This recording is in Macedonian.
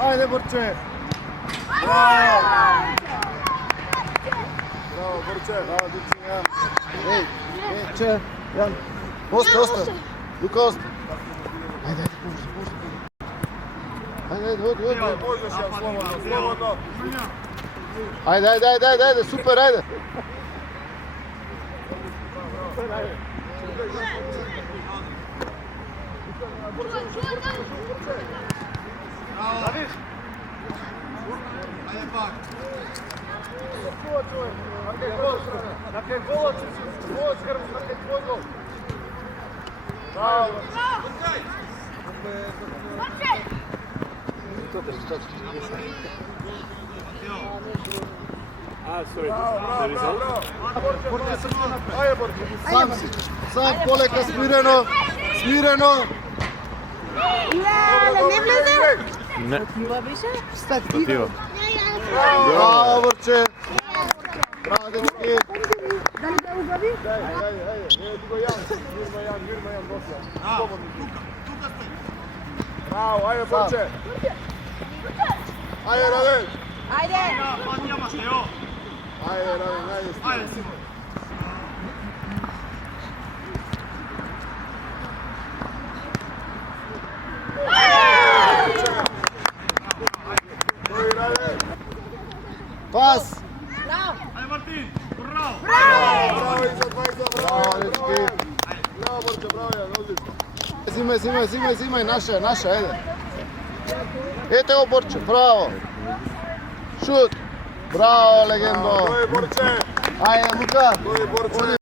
Ajde, Borče! Bravo! Bravo, Borče! Bravo, Dici, Jan! Ej, Če, Jan! Osta! Luka, osta! Ajde, pušta! Ajde, hodi! Možeš, Jan, slobodno! Ajde, super, ajde! Sorry, the result? Sam poleka smireno! Не влезе? Не. Статива беше? Статива. Браво, Борче! Браво, дечки! Дали да угави? Ајде, тука Јан, мирно Јан, доста. Тука сте. Браво, ајде, Борче! Ајде, Раден! Ајде! Ајде, Раден, ајде. Пас! Браво! Ајде Мартин, браво! Браво, Иза, браво, дечки! Браво, Борче, браво, Јан, одлично! Зимај, наша, ајде! Ете го, Борче, браво! Шут! Браво, легендо! Тој Борче! Ајде, Лука! Тој Борче!